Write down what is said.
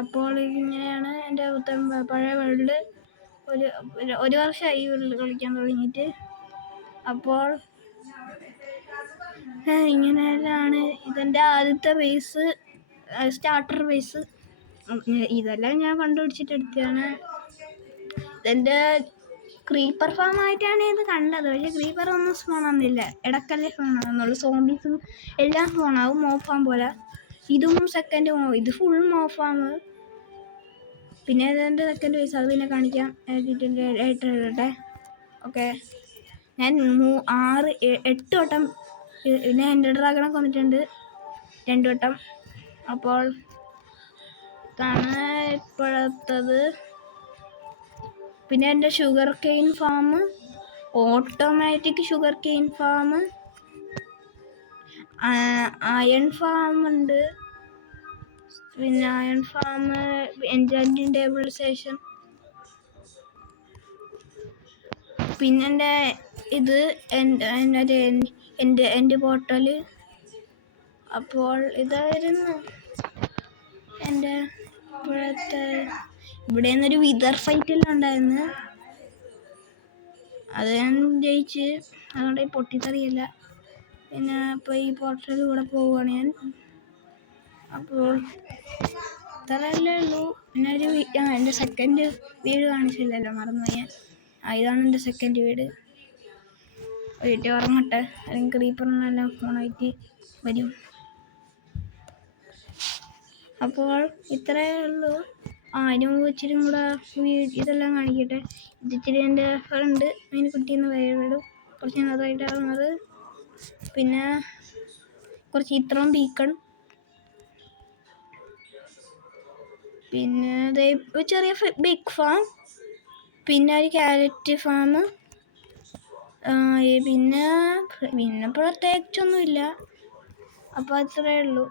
അപ്പോൾ ഇങ്ങനെയാണ് എൻ്റെ പഴയ വേൾഡ്. ഒരു വർഷമായി കളിക്കാൻ തുടങ്ങിയിട്ട്. അപ്പോൾ ഇങ്ങനെയാണ് ഇതെൻ്റെ ആദ്യത്തെ ബേസ്, സ്റ്റാർട്ടർ ബേസ്. ഇതെല്ലാം ഞാൻ കണ്ടുപിടിച്ചിട്ട് എടുത്തതാണ്. ഇതെൻ്റെ ക്രീപ്പർ ഫാം ആയിട്ടാണ് ഇത് കണ്ടത്. പക്ഷേ ക്രീപ്പർ ഒന്നും സ്പോൺ ആവുന്നില്ല, ഇടക്കല്ലേ സ്പോൺ ആവുന്നുള്ളൂ. സോംബീസും എല്ലാം സ്പോൺ ആവും, മോ ഫാം പോലെ. ഇതും സെക്കൻഡ് ഇത് ഫുൾ മോ ഫാം. പിന്നെ ഇതെൻ്റെ സെക്കൻഡ് ബേസ്, അത് പിന്നെ കാണിക്കാം. ഇടട്ടെ. ഓക്കെ, ഞാൻ 8 വട്ടം പിന്നെ എൻ്റെ ഡ്രാഗണൊക്കെ വന്നിട്ടുണ്ട് 2 വട്ടം. അപ്പോൾ ഇതാണ് ഇപ്പോഴത്തത്. പിന്നെ എൻ്റെ sugar cane farm, automatic sugar cane farm, iron farm ഉണ്ട്. പിന്നെ iron farm, enchanting table station. പിന്നെ എൻ്റെ പോർട്ടൽ. അപ്പോൾ ഇതായിരുന്നു എൻ്റെ ഇപ്പോഴത്തെ. ഇവിടെ നിന്നൊരു വിതർ ഫൈറ്റെല്ലാം ഉണ്ടായിരുന്നു, അത് ഞാൻ ജയിച്ച്, അതുകൊണ്ട് പൊട്ടിത്തെറിയില്ല. പിന്നെ ഇപ്പോൾ ഈ പോർട്ടലിൽ കൂടെ പോവുകയാണ് ഞാൻ. അപ്പോൾ ഇത്രയല്ലേ ഉള്ളൂ. പിന്നെ എൻ്റെ സെക്കൻഡ് വീട് കാണിച്ചില്ലല്ലോ, മറന്നു ഞാൻ. ഇതാണ് എൻ്റെ സെക്കൻഡ് വീട്. വീട്ടിൽ ഉറങ്ങട്ടെ, അല്ലെങ്കിൽ ക്രീപ്പറിനെല്ലാം ഫോണായിട്ട് വരും. അപ്പോൾ ഇത്രയേ ഉള്ളൂ. അതിന് മുമ്പ് ഇച്ചിരി കൂടെ ഇതെല്ലാം കാണിക്കട്ടെ. ഇത് ഇച്ചിരി എൻ്റെ ഫ്രണ്ട് അതിന് കുട്ടിയെന്ന് പേരിടും, കുറച്ച് നന്നായിട്ടാവുന്നത്. പിന്നെ കുറച്ച് ഇത്രയും ബീക്കൺ, പിന്നെ ചെറിയ ബിഗ് ഫാം, പിന്നെ ഒരു ക്യാരറ്റ് ഫാം. പിന്നെ പ്രത്യേകിച്ചൊന്നുമില്ല. അപ്പോൾ അത്രയേ ഉള്ളൂ.